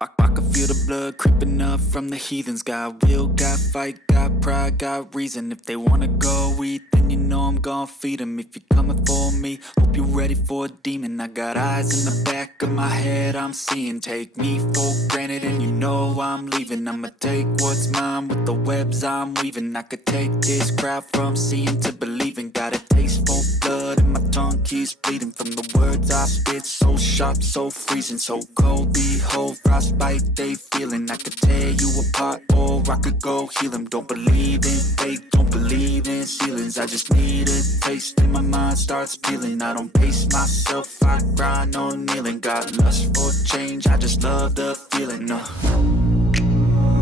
I can feel the blood creeping up from the heathens. Got will, got fight, got pride, got reason. If they wanna go eat, then you know I'm gon' feed them. If you're coming for me, hope you're ready for a demon. I got eyes in the back of my head, I'm seeing. Take me for granted and you know I'm leaving. I'ma take what's mine with the webs I'm weaving. I could take this crowd from seeing to believing. Got a taste for blood and my tongue keeps bleeding. From the words I spit, so sharp, so freezing. So cold, behold, frostbite they feeling. I could tear you apart or I could go heal them. Don't believe in fate, don't believe in ceilings. I just need a taste and my mind starts peeling. I don't pace myself, I grind on kneeling. Got lust for change, I just love the feeling.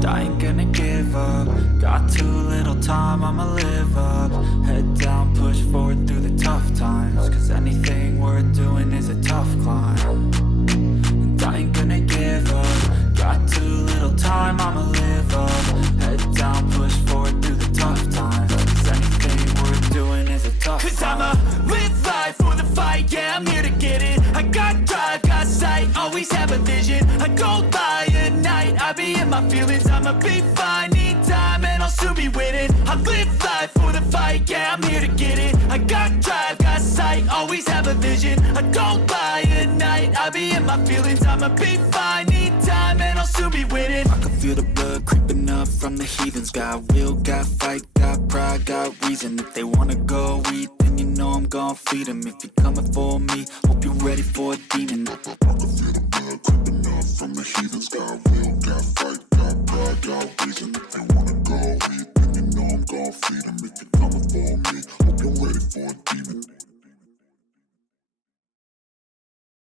I ain't gonna give up. Got too little time, I'ma live up. Head down, push forward through the tough times. Cause anything worth doing is a tough climb. And I ain't gonna give up. Got too little time, I'ma live up. Head down, push forward through the tough times. Cause anything worth doing is a tough climb. Cause I'ma live life for the fight, yeah, I'm here to get it. I got drive, got sight, always have a vision. I go by at night, I be in my feelings. I'ma be fine, need time and I'll soon be winning. I live life for the fight, yeah, I'm here to get it. I got drive, got sight, always have a vision. I go by at night, I be in my feelings. I'ma be fine, need time and I'll soon be winning. I can feel the blood creeping up from the heathens. Got will, got fight, got pride, got reason. If they wanna go eat, then you know I'm gon' feed them. If you're coming for me, hope you're ready for a demon. I can feel the blood creeping up from the heathens. Got